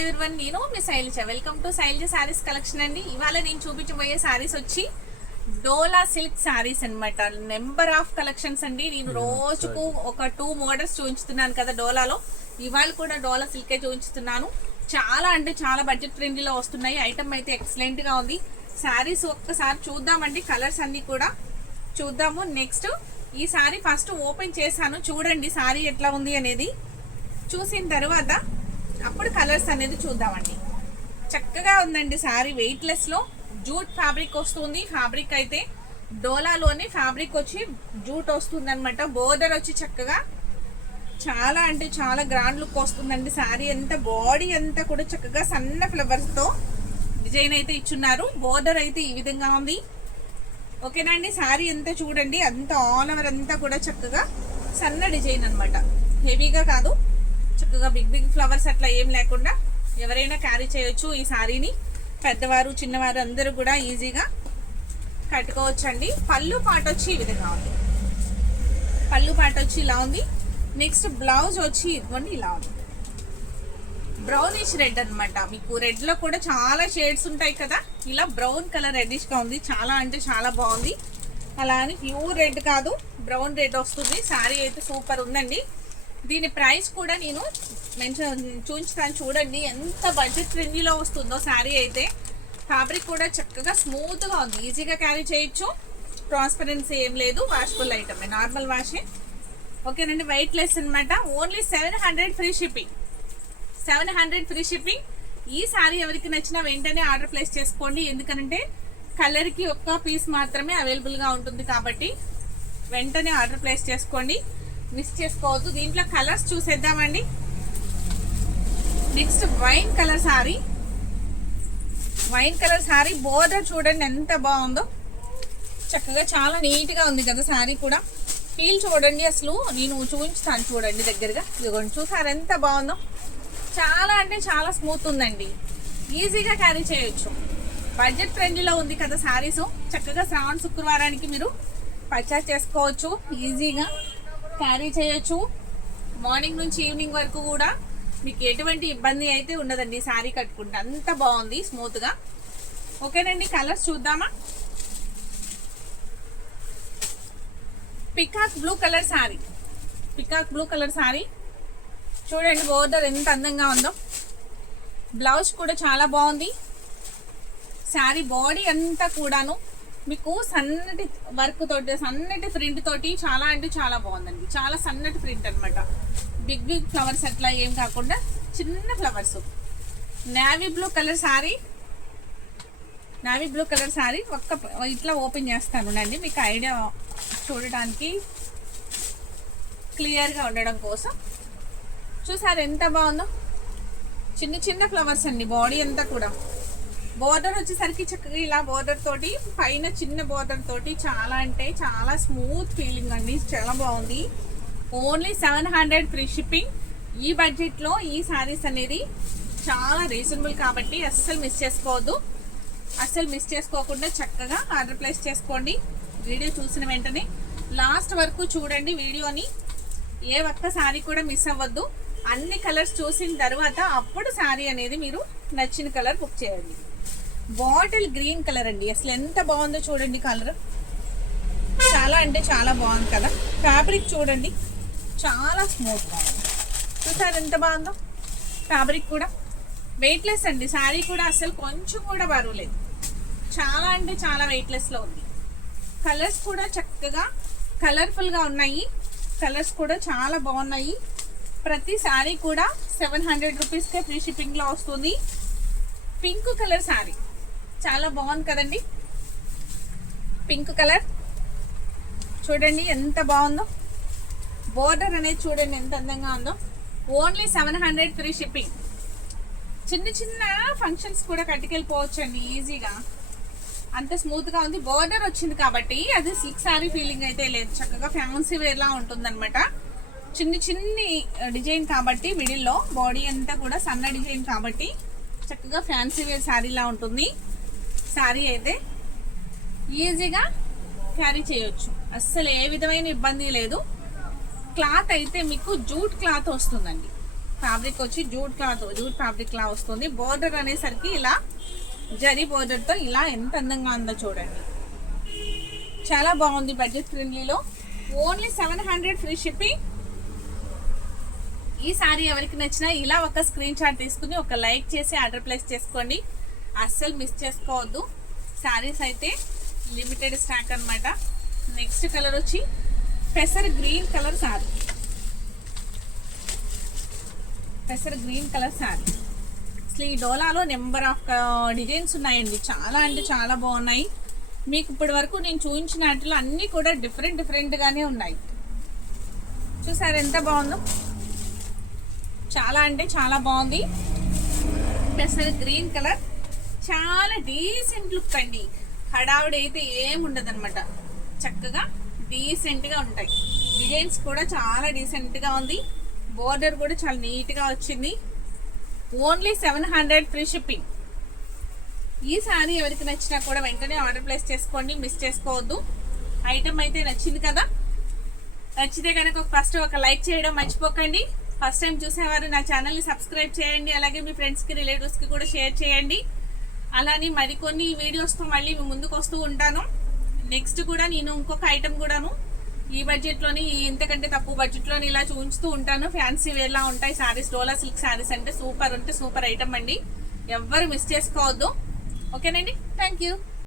Everyone, నేను మీ Shailaja. Welcome to Shailaja sarees collection అండి. ఇవాళ నేను చూపించబోయే శారీస్ వచ్చి డోలా సిల్క్ శారీస్ అనమాట. నెంబర్ ఆఫ్ కలెక్షన్స్ అండి. నేను రోజుకు ఒక 2 మోడల్స్ చూపించుతున్నాను కదా డోలాలో. ఇవాళ కూడా డోలా సిల్కే చూపించుతున్నాను. చాలా అంటే చాలా బడ్జెట్ ఫ్రెండ్లీలో వస్తున్నాయి. ఐటమ్ అయితే ఎక్సలెంట్ గా ఉంది. శారీస్ ఒక్కసారి చూద్దామండి. కలర్స్ అన్ని కూడా చూద్దాము. నెక్స్ట్ ఈ శారీ ఫస్ట్ ఓపెన్ చేశాను, చూడండి శారీ ఎట్లా ఉంది అనేది. చూసిన తర్వాత అప్పుడు కలర్స్ అనేది చూద్దామండి. చక్కగా ఉందండి శారీ. వెయిట్లెస్ లో జూట్ ఫ్యాబ్రిక్ వస్తుంది. ఫ్యాబ్రిక్ అయితే డోలాలోనే ఫ్యాబ్రిక్ వచ్చి జూట్ వస్తుంది అనమాట. బోర్డర్ వచ్చి చక్కగా చాలా అంటే చాలా గ్రాండ్ లుక్ వస్తుందండి. శారీ అంతా బాడీ అంతా కూడా చక్కగా సన్న ఫ్లవర్స్ తో డిజైన్ అయితే ఇచ్చున్నారు. బోర్డర్ అయితే ఈ విధంగా ఉంది. ఓకేనా అండి. శారీ అంతా చూడండి, అంత ఆల్ ఓవర్ అంతా కూడా చక్కగా సన్న డిజైన్ అనమాట. హెవీగా కాదు, చక్కగా బిగ్ బిగ్ ఫ్లవర్స్ అట్లా ఏం లేకుండా ఎవరైనా క్యారీ చేయొచ్చు ఈ శారీని. పెద్దవారు చిన్నవారు అందరూ కూడా ఈజీగా కట్టుకోవచ్చండి. పళ్ళు పాట వచ్చి ఈ విధంగా ఉంది. పళ్ళు పాట వచ్చి ఇలా ఉంది. నెక్స్ట్ బ్లౌజ్ వచ్చి ఇదిగోండి ఇలా ఉంది. బ్రౌనిష్ రెడ్ అనమాట. మీకు రెడ్ లో కూడా చాలా షేడ్స్ ఉంటాయి కదా, ఇలా బ్రౌన్ కలర్ రెడ్డిష్ గా ఉంది. చాలా అంటే చాలా బాగుంది. అలా అని ప్యూర్ రెడ్ కాదు, బ్రౌన్ రెడ్ వస్తుంది. శారీ అయితే సూపర్ ఉందండి. దీని ప్రైస్ కూడా నేను చూపించుతాను. చూడండి ఎంత బడ్జెట్ ఫ్రెండ్లీలో వస్తుందో శారీ అయితే. ఫ్యాబ్రిక్ కూడా చక్కగా స్మూత్ గా ఉంది, ఈజీగా క్యారీ చేయొచ్చు. ట్రాన్స్పరెన్సీ ఏం లేదు, వాషబుల్ ఐటమ్, నార్మల్ వాషే. ఓకేనండి. వెయిట్ లెస్ అనమాట. Only 700 free shipping. 700 free shipping. ఈ శారీ ఎవరికి నచ్చినా వెంటనే ఆర్డర్ ప్లేస్ చేసుకోండి. ఎందుకంటే కలర్ కి ఒక్క పీస్ మాత్రమే అవైలబుల్ గా ఉంటుంది కాబట్టి వెంటనే ఆర్డర్ ప్లేస్ చేసుకోండి, మిస్ చేసుకోవద్దు. దీంట్లో కలర్స్ చూసేద్దామండి. Next wine colour saree. Wine colour saree border చూడండి ఎంత బాగుందో. చక్కగా చాలా నీట్ గా ఉంది కదా శారీ కూడా. ఫీల్ చూడండి, అసలు నేను చూపించుతాను చూడండి దగ్గరగా. ఇదిగోండి, చూసారు ఎంత బాగుందో. చాలా అంటే చాలా స్మూత్ ఉందండి, ఈజీగా క్యారీ చేయొచ్చు. బడ్జెట్ ఫ్రెండ్లీలో ఉంది కదా శారీస్. చక్కగా శ్రావణ శుక్రవారానికి మీరు పర్చేస్ చేసుకోవచ్చు, ఈజీగా క్యారీ చేయొచ్చు. మార్నింగ్ నుంచి ఈవినింగ్ వరకు కూడా మీకు ఎటువంటి ఇబ్బంది అయితే ఉండదండి శారీ కట్టుకుంటే. అంత బాగుంది స్మూత్ గా. ఓకేనండి. కలర్స్ చూద్దామా. Peacock blue colour sari. Peacock blue colour sari చూడండి, బోర్డర్ ఎంత అందంగా ఉందో. బ్లౌజ్ కూడా చాలా బాగుంది. శారీ బాడీ అంతా కూడాను మీకు సన్నటి వర్క్ తోటి, సన్నటి ప్రింట్ తోటి చాలా అంటే చాలా బాగుందండి. చాలా సన్నటి ప్రింట్ అనమాట. బిగ్ బిగ్ ఫ్లవర్స్ అట్లా ఏం కాకుండా చిన్న flowers. Navy blue colour sari. Navy blue colour sari ఒక్క ఇట్లా ఓపెన్ చేస్తాను అండి, మీకు ఐడియా చూడడానికి క్లియర్గా ఉండడం కోసం. చూసారు ఎంత బాగుందో. చిన్న చిన్న ఫ్లవర్స్ అండి, బాడీ అంతా కూడా. బోర్డర్ వచ్చేసరికి చక్కగా ఇలా బోర్డర్ తోటి, పైన చిన్న బోర్డర్ తోటి చాలా అంటే చాలా స్మూత్ ఫీలింగ్ అండి. చాలా బాగుంది. Only 700 free shipping. ఈ బడ్జెట్ లో ఈ శారీస్ అనేది చాలా రీజనబుల్ కాబట్టి అస్సలు మిస్ చేసుకోవద్దు. అస్సలు మిస్ చేసుకోకుండా చక్కగా ఆర్డర్ ప్లేస్ చేసుకోండి. వీడియో చూసిన వెంటనే లాస్ట్ వరకు చూడండి వీడియోని. ఏ ఒక్క శారీ కూడా మిస్ అవ్వద్దు. అన్ని కలర్స్ చూసిన తర్వాత అప్పుడు శారీ అనేది మీరు నచ్చిన కలర్ బుక్ చేయండి. బాటిల్ గ్రీన్ కలర్ అండి. అసలు ఎంత బాగుందో చూడండి కలర్. చాలా అంటే చాలా బాగుంది కదా. ఫ్యాబ్రిక్ చూడండి, చాలా స్మూత్ గా ఉంది. చూసారు ఎంత బాగుందో. ఫ్యాబ్రిక్ కూడా వెయిట్లెస్ అండి. శారీ కూడా అసలు కొంచెం కూడా బరువు లేదు. చాలా అంటే చాలా వెయిట్లెస్ లో ఉంది. కలర్స్ కూడా చక్కగా కలర్ఫుల్ గా ఉన్నాయి. కలర్స్ కూడా చాలా బాగున్నాయి. ప్రతి శారీ కూడా 700 రూపీస్కే ఫ్రీ షిప్పింగ్ లో వస్తుంది. పింక్ కలర్ శారీ చాలా బాగుంది కదండి. పింక్ కలర్ చూడండి ఎంత బాగుందో. బోర్డర్ అనేది చూడండి ఎంత అందంగా ఉందో. Only 700 free shipping. చిన్న చిన్న ఫంక్షన్స్ కూడా కట్టుకెళ్ళిపోవచ్చు అండి ఈజీగా. అంత స్మూత్ గా ఉంది. బోర్డర్ వచ్చింది కాబట్టి అది సిల్క్ శారీ ఫీలింగ్ అయితే లేదు. చక్కగా ఫ్యాన్సీ వేర్ లా ఉంటుంది అనమాట. చిన్ని డిజైన్ కాబట్టి మిడిల్లో బాడీ అంతా కూడా సన్న డిజైన్ కాబట్టి చక్కగా ఫ్యాన్సీ వేర్ శారీలా ఉంటుంది. శారీ అయితే ఈజీగా క్యారీ చేయొచ్చు, అస్సలు ఏ విధమైన ఇబ్బంది లేదు. క్లాత్ అయితే మీకు జూట్ క్లాత్ వస్తుందండి. ఫ్యాబ్రిక్ వచ్చి జూట్ ఫ్యాబ్రిక్ లా వస్తుంది. బోర్డర్ అనేసరికి ఇలా జరీ బోర్డర్ తో ఇలా ఎంత అందంగా ఉందో చూడండి. చాలా బాగుంది. బడ్జెట్ ఫ్రెండ్లీలో ఓన్లీ 700 ఫ్రీ షిప్పింగ్. ఈ సారీ ఎవరికి నచ్చినా ఇలా ఒక స్క్రీన్ షాట్ తీసుకుని ఒక లైక్ చేసి ఆర్డర్ ప్లేస్ చేసుకోండి. అస్సలు మిస్ చేసుకోవద్దు. సారీస్ అయితే లిమిటెడ్ స్టాక్ అన్నమాట. నెక్స్ట్ కలర్ వచ్చి పెసర్ గ్రీన్ కలర్ సారీ. పెసర్ గ్రీన్ కలర్ సారీ. అసలు ఈ డోలాలో నెంబర్ ఆఫ్ డిజైన్స్ ఉన్నాయండి. చాలా అంటే చాలా బాగున్నాయి. మీకు ఇప్పటి వరకు నేను చూపించిన వాటిలో అన్నీ కూడా డిఫరెంట్గానే ఉన్నాయి. చూసారు ఎంత బాగుందో. చాలా అంటే చాలా బాగుంది. పెసర్ గ్రీన్ కలర్ చాలా డీసెంట్ లుక్ అండి. హడావుడి అయితే ఏమి ఉండదు అనమాట. చక్కగా డీసెంట్గా ఉంటాయి. డిజైన్స్ కూడా చాలా డీసెంట్గా ఉంది. బోర్డర్ కూడా చాలా నీట్గా వచ్చింది. Only 700 free shipping. ఈ సారీ ఎవరికి నచ్చినా కూడా వెంటనే ఆర్డర్ ప్లేస్ చేసుకోండి. మిస్ చేసుకోవద్దు. ఐటమ్ అయితే నచ్చింది కదా. నచ్చితే కనుక ఫస్ట్ ఒక లైక్ చేయడం మర్చిపోకండి. ఫస్ట్ టైం చూసేవారు నా ఛానల్ని సబ్స్క్రైబ్ చేయండి. అలాగే మీ ఫ్రెండ్స్కి రిలేటివ్స్కి కూడా షేర్ చేయండి. అలానే మరికొన్ని వీడియోస్తో మళ్ళీ మీ ముందుకు వస్తూ ఉంటాను. నెక్స్ట్ కూడా నేను ఇంకొక ఐటమ్ కూడాను ఈ బడ్జెట్లోని ఇంతకంటే తక్కువ బడ్జెట్లోని ఇలా చూపించుతూ ఉంటాను. ఫ్యాన్సీ వేర్లా ఉంటాయి సారీస్. డోలా సిల్క్ సారీస్ అంటే సూపర్ ఐటమ్ అండి. ఎవ్వరు మిస్ చేసుకోవద్దు. ఓకేనండి. Thank you.